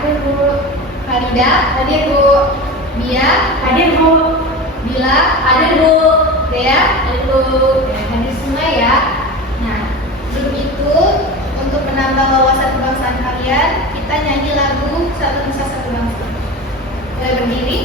Hadir, Bu. Farida. Hadir, Bu. Mia. Hadir, Bu. Bila. Hadir, Bu. Dea. Hadir, Bu. Oke, hadir semua ya. Nah, sebelum itu untuk menambah wawasan kebangsaan kalian, kita nyanyi lagu Satu Nusa Satu Bangsa. Boleh berdiri?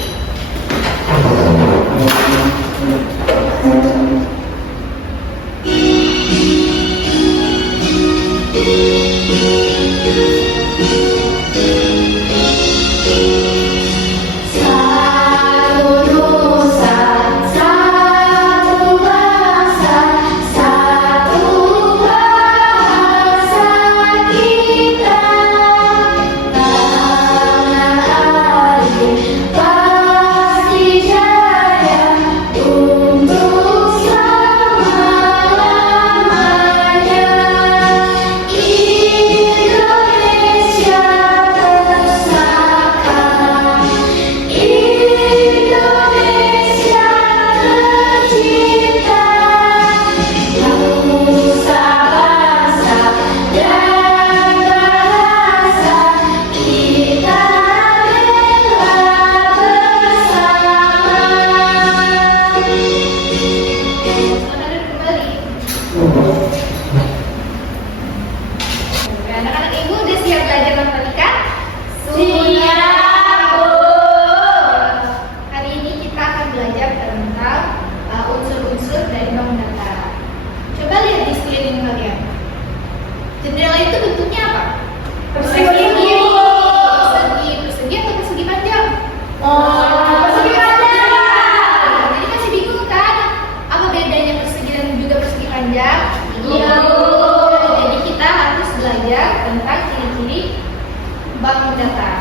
Anak-anak ibu udah siap belajar matematika? Siap, Bu. Hari ini kita akan belajar tentang unsur-unsur dari bangun datar. Coba lihat di sekeliling kalian. Jendela itu bentuknya apa? Persegi, Bu. Persegi atau persegi panjang? Persegi panjang. Jadi masih bingung kan? Apa bedanya persegi dan juga persegi panjang? Iya, Bu. Jadi kita harus belajar tentang ciri-ciri bangun datar.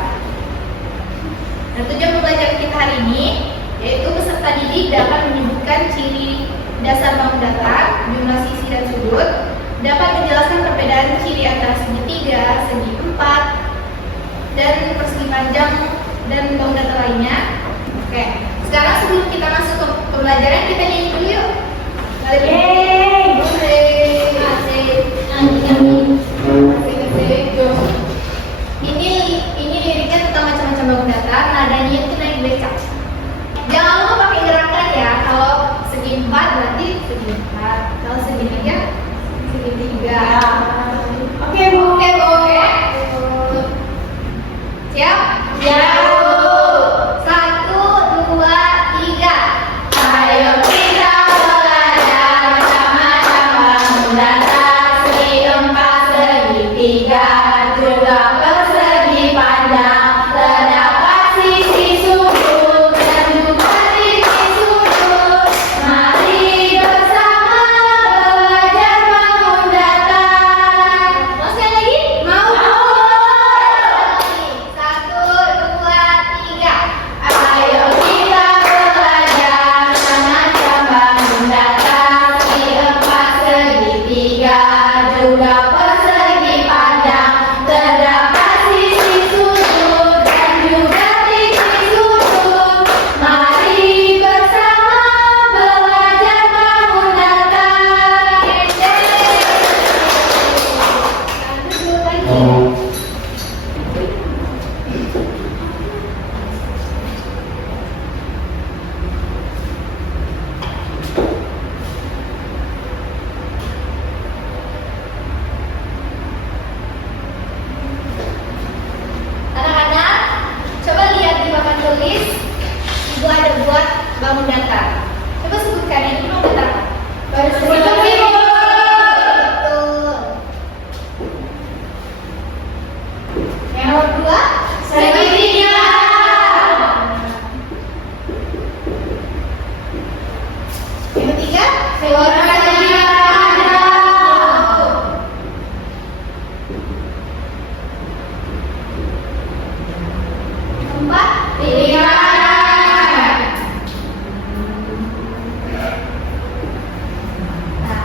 Nah, tujuan pembelajaran kita hari ini yaitu peserta didik dapat menyebutkan ciri dasar bangun datar, jumlah sisi dan sudut, dapat menjelaskan perbedaan ciri antara segitiga, segi empat, dan persegi panjang dan bangun datar lainnya. Oke, sekarang sebelum kita masuk ke pembelajaran, kita nyanyi dulu yuk. Yeay. Asik, asik. Asik, go. Ini liriknya tentang macam-macam bangun datar, nadanya itu naik becak. Jangan lupa pakai gerakan ya. Kalau segi 4 berarti segi 4. Kalau segi 3 segi 3. Oke, Bu. Oke, Bu. Siap? Siap, Bu. 1, 2, 3. Ayo kita belajar sama-sama bangun datar, segi 4, segi 3, juga persegi panjang. Terdapat sisi sudut dan juga titik sudut. Mari bersama belajar bangun datar. Mau sekali lagi? Mau? 1, 2, 3. Ayo kita belajar sama-sama bangun datar, segi 4, segi 3, juga persegi panjang. Terdapat sisi sudut dan juga titik sudut. Mari bersama belajar bangun datar. Dulu lagi. Anak-anak, coba lihat di papan tulis. Ibu ada buat bangun datar. Coba sebutkan yang ini bangun datar. Persegi Persegi, Bu. Betul. Yang nomor 2, Segitiga. Yang ketiga, Persegi panjang. Empat, Tiga. Nah,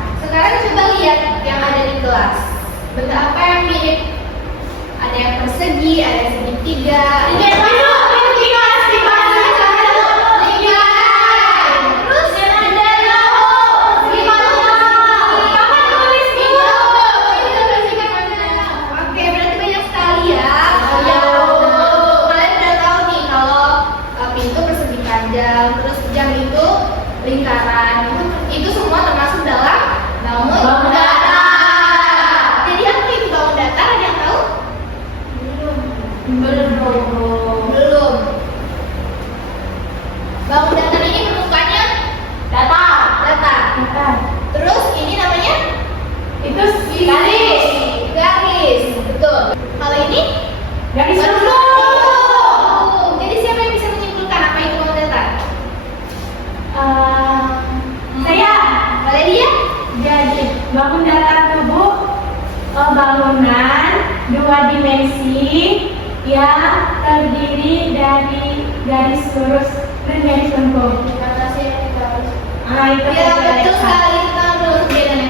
Belum. Bangun datar ini bentukannya datar. Terus ini namanya Itu garis. garis. Betul. Kalau ini Garis Betul. lurus. Jadi siapa yang bisa menyimpulkan apa itu bangun datar? Saya. Valeria? Jadi bangun datar tubuh bangunan dua dimensi yang terdiri dari garis lurus dan garis lengkung. Itu Ya, betul sekali. Kita terus dengan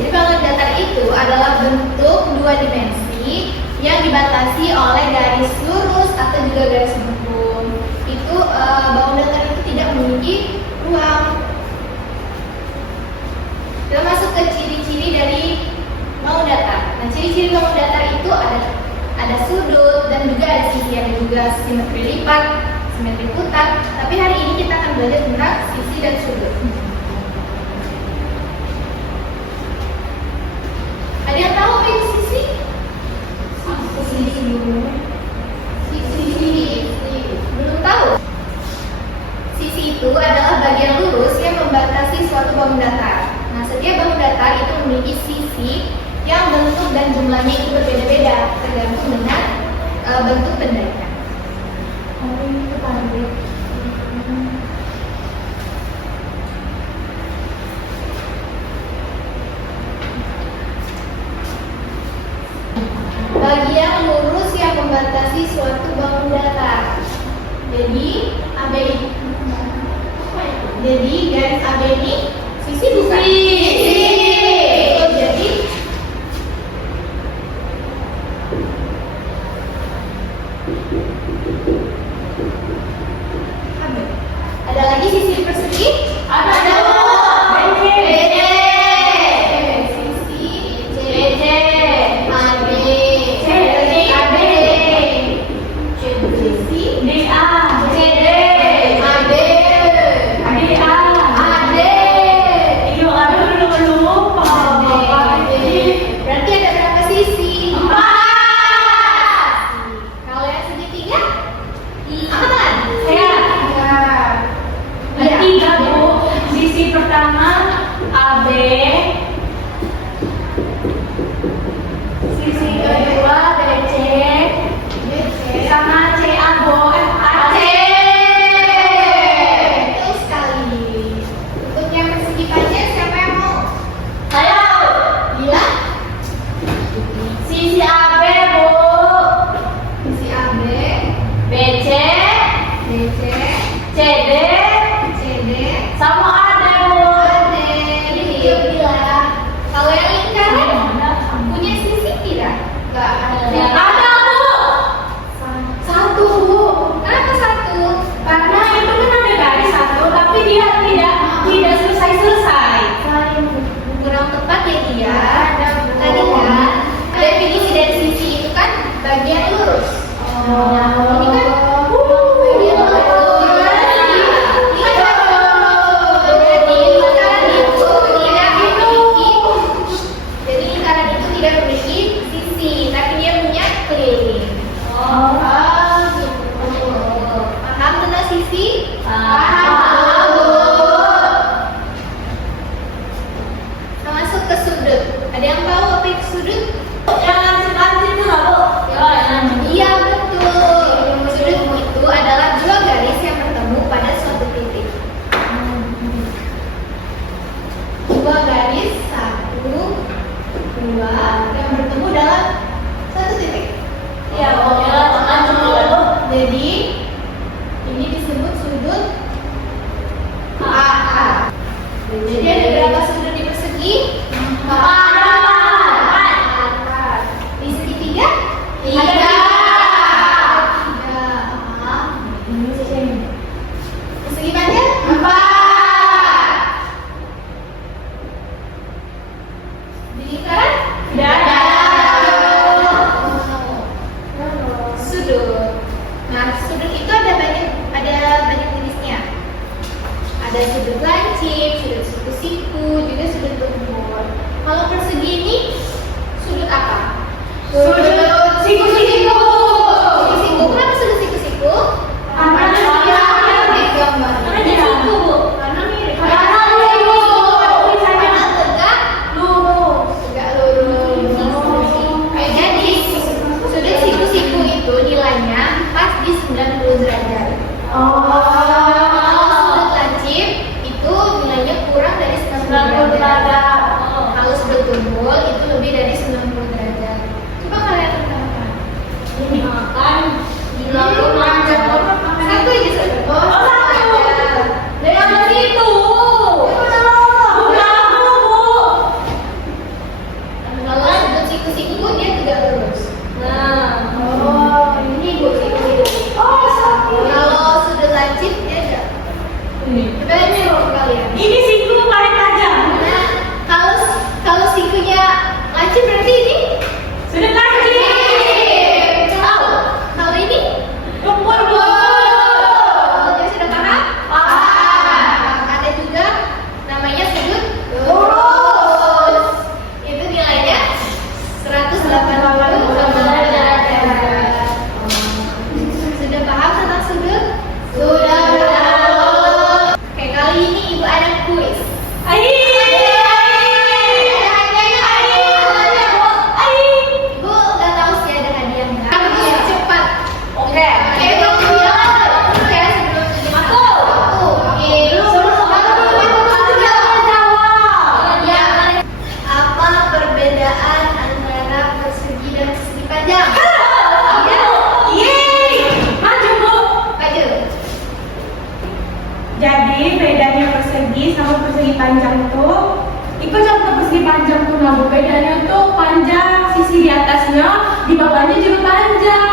Jadi bangun datar itu adalah bentuk dua dimensi yang dibatasi oleh garis lurus atau juga garis lengkung. Itu bangun datar itu tidak memiliki ruang. Kita masuk ke ciri-ciri dari bangun datar. Nah, ciri-ciri bangun datar itu ada sudut dan juga ada sisi, ada juga simetri lipat, simetri putar. Tapi hari ini kita akan belajar tentang sisi dan sudut. Ada yang tahu apa itu sisi? Sisi. Belum tahu? Sisi itu adalah bagian lurus yang membatasi suatu bangun datar. Nah, setiap bangun datar itu memiliki sisi yang bentuk dan jumlahnya itu berbeda-beda tergantung dengan bentuk bendanya. Bagian lurus yang membatasi suatu bangun datar. Jadi garis AB ini sisi bukan? Sisi. Oh, jadi ada lagi sisi persegi? Ada. BC. Sisi BC. AB. AB. Sisi DA. CD. AD. DA. AD. Iyo, aduh lupa. Berarti ada berapa sisi? 4. Kalau yang segitiga? Apaan? Saya. Iya. Tiga, Bu. Sisi pertama AB. Sisi kedua BC. Sama CA, Bu. AC. Betul sekali. Untuk yang persegi panjang siapa yang mau? Saya. Iya. Sisi AB, Bu. Sisi AB, BC. BC, CD. CD, Sama AD, Bu. AD. Ini kalau yang lingkaran punya sisi tidak? Enggak ada. Ada, Bu. Satu, Bu. Kenapa satu? Karena itu kan ada garis satu, tapi dia tidak selesai. Kurang tepat ya dia. Tadi kan definisi dari sisi itu kan bagian lurus. Ini kan bagian lurus. Ini kan jadi lingkaran itu tidak memiliki. Jadi lingkaran itu tidak memiliki sisi, tapi dia punya keliling. Gitu. Paham tentang sisi? Paham. Kita masuk ke sudut. Ada yang tahu apa itu sudut? Jangan selanjutnya itu lah, Bu. Iya, betul. Sudut itu adalah dua garis yang bertemu pada suatu titik. Dua garis, satu, dua, yang bertemu dalam satu titik. Iya, Bu. Lanjut dulu, Bu. Jadi ini disebut sudut AA. Jadi ada berapa sudut di persegi? 4. Di segitiga? 3. Persegi panjang? 4. Di lingkaran? Tidak ada. Sudut. Nah, sudut itu ada banyak jenisnya. Ada sudut lancip, sudut siku-siku, juga sudut lumpur. Kalau persegi ini sudut apa? Sudut siku-siku. Siku-siku, kenapa sudut siku-siku? Karena dia gambar. karena dia siku, Bu. Karena mirip. Karena lurus. Karena tegak Lurus. tegak lurus. Jadi sudut siku-siku itu nilainya 4 di 90 derajat. Kalau sudut lancip itu nilainya kurang dari 90 derajat. Kalau sudut tumbul itu lebih dari 90 derajat. Coba kalian renangkan. Ini makan di laut Satu aja sudut. Oh, satu. Dengan begitu. Kalau sudut siku-siku dia tegak lurus. Nah. Oh, ini Bu siku. Oh, satu. Kalau sudut lancip dia ada. Coba coba kalian. Ini siku paling tajam. Nah, kalau sikunya lancip berarti ini Sudah tajam. kalau ini Lumpur, Bu. dia sudah paham? Ada juga namanya sudut Lurus. itu nilainya 180 derajat. Sudah paham tentang sudut? Sudah. Oke, kali ini Ibu ada kuis. Ibu nggak tahu sih ada hadiah nggak? Harus cepat. Oke. Sebelum Masuk. Oke. Apa perbedaan antara persegi dan persegi panjang? Yeay. Maju, Bu. Maju. Jadi bedanya persegi sama persegi panjang tuh, ikut contoh persegi panjang tuh nah, Bu. Bedanya tuh panjang sisi di atasnya, di bawahnya juga panjang.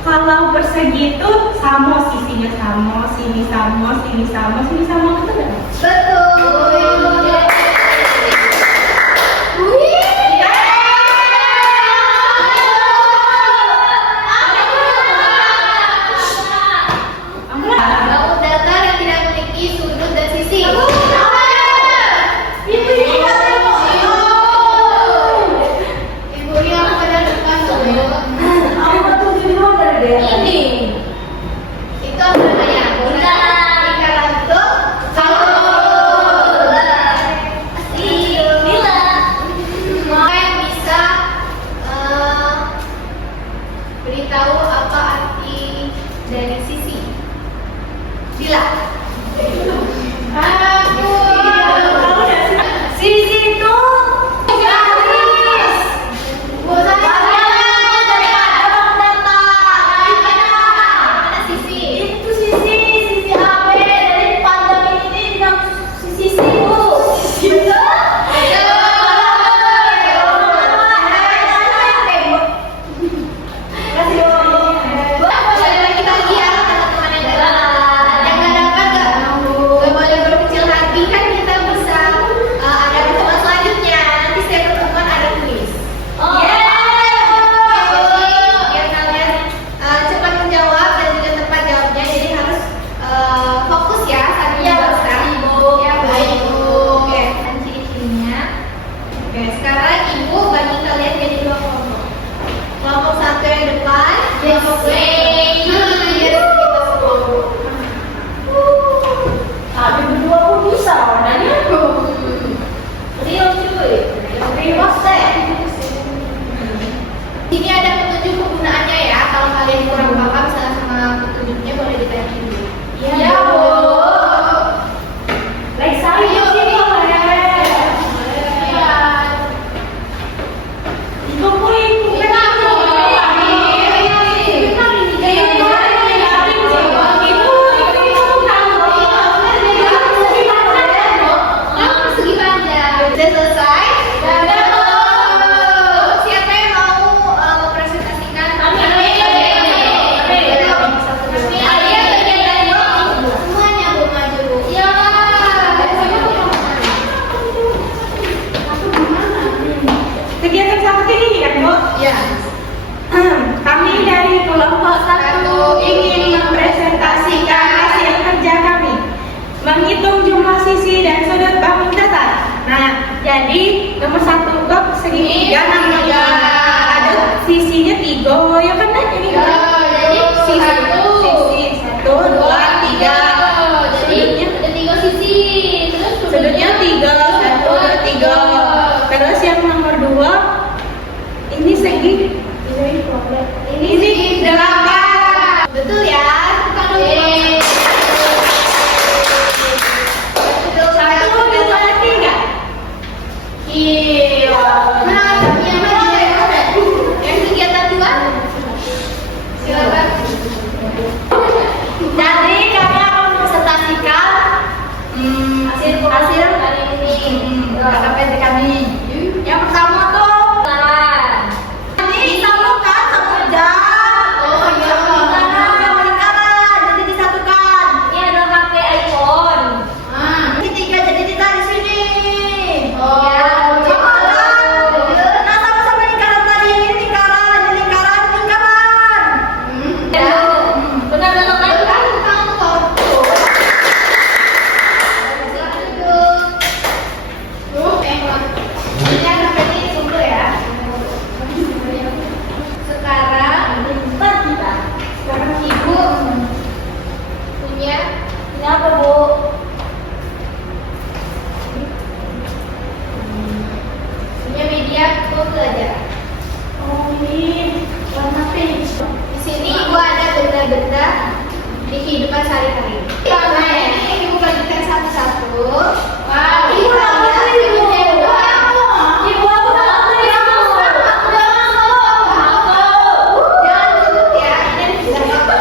Kalau persegi itu sama sisinya sama, sini sama, sini sama, sini sama, betul nggak? Betul. Bangun datar yang tidak memiliki sudut dan sisi. Ibu yang pada depan dulu. Ini. Itu apa namanya? Ikaranto. Maka yang bisa beritahu apa arti dari sisi. Bila. Aku. Sisi itu garis. Mana sisi? Itu sisi AB dari panjang ini bilang sisi siku. Fokus ya saat Iya, menjelaskan. Ibu. Ya baik Ibu. Oke, kan ciri-cirinya. Oke, sekarang Ibu bagi kalian jadi dua kelompok. Kelompok satu yang depan, kelompok dua yang belakang. Biar kita kelompok. Tapi berdua pun bisa warnanya. Real cuy. Real set. Ini ada petunjuk penggunaannya ya. Kalau kalian kurang paham salah sama petunjuknya boleh ditanya dulu. Iya, Bu. Like saya sini Persegi panjang. Sudah selesai? Siapa yang mau mempresentasikan? Kalian bagian dari semuanya. tiga, ya kan Nak? Ini Ya, jadi sisi satu. sisi satu, dua, tiga. Jadi ada 3 sisi. Terus Sudutnya tiga, satu, dua, tiga. Terus yang nomor dua, ini segi. Ini delapan. Betul ya? Bukan dong. Satu, dua, tiga. Iya. Yang kegiatan 2? Silakan. Jadi kami akan presentasikan hasil hari ini. KKP kami. Yang pertama tuh ini disatukan satu jam. Oh iya. Jadi disatukan. Ini ada HP iPhone. Ini tiga jadi kita di sini. Oh, Ya, gitu. sama kan? Nah, sama-sama lingkaran tadi ini lingkaran. Benar benar kan? Sekarang ibu punya Ini apa Bu? media pembelajaran. Oh, ini warna pink. Di sini ibu ada benda-benda di kehidupan sehari-hari. Karena ini ibu bagikan satu-satu. Wah, Ibu, apa sih, Ibu? Ibu aku tak apa ya? Jangan duduk ya. Ini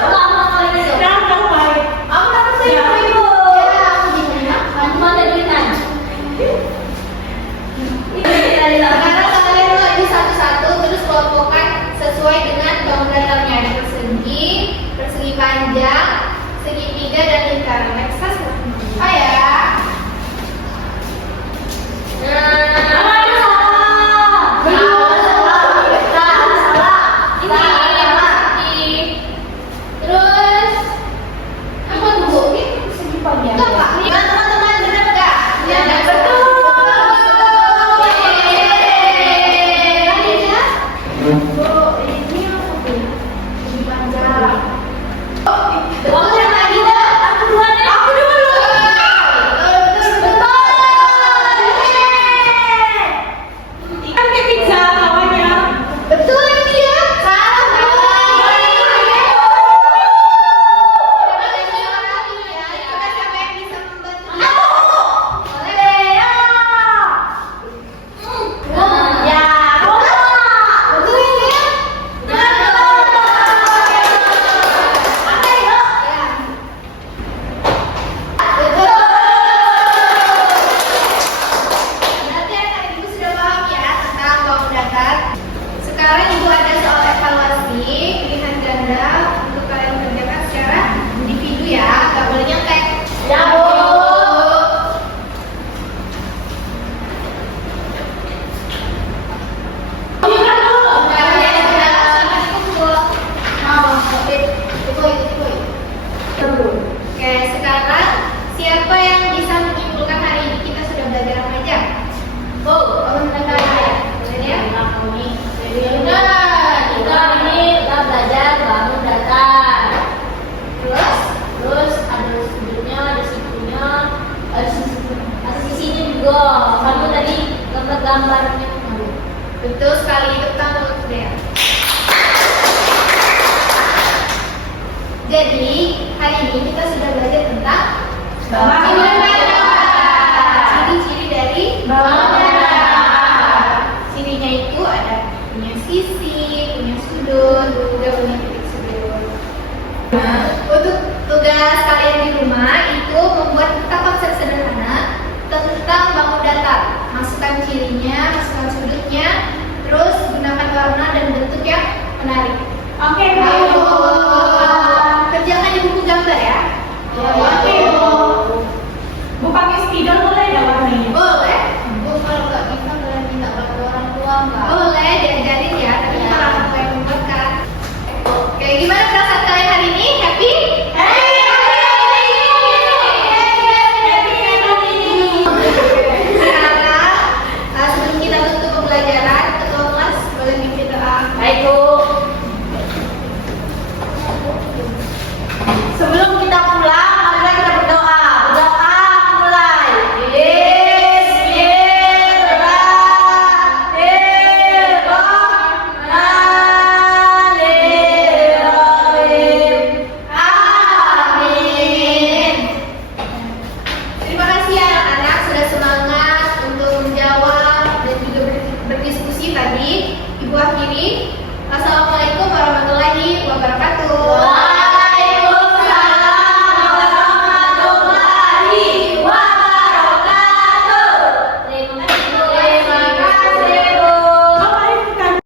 Lama kali itu. Kenapa, Pak? Aku takut saya Ya. ibu. Ya, aku gimana? Cuma ada duitan. Sekarang kalian lagi satu-satu terus kelompokkan sesuai dengan bangunan dalamnya. Ada persegi, persegi panjang, segitiga dan lingkaran. Next, oh ya. Terus apa dulu? Ini persegi panjang. Enggak, Pak. Teman-teman benar enggak? Ya, betul. Ikan kayak pizza lawannya. Betul ini ya. Salah. Siapa yang bisa membantu? Betul ini ya. Betul. Berarti anak ibu sudah paham ya tentang bangun datar. Sekarang ibu ada soal evaluasi pilihan ganda untuk kalian kerjakan secara individu ya, nggak boleh nyontek. Ya, Bu. Oke, sekarang siapa yang bisa menyimpulkan hari ini kita sudah belajar apa aja? Oh, menentukan ya. Boleh ya? Kita ini kita belajar bangun datar. Terus Ada sudutnya, ada situnya, ada sisinya juga. Sama tadi gambar-gambarnya. betul sekali itu tentang ya. Jadi hari ini kita sudah belajar tentang bangunan datar. Ciri-ciri dari bangunan datar. Cirinya itu ada punya sisi, punya sudut, juga punya titik sudut. Nah, untuk tugas kalian di rumah itu membuat kata konsep sederhana tentang bangun datar. Masukkan cirinya, masukkan sudutnya, terus gunakan Sebelah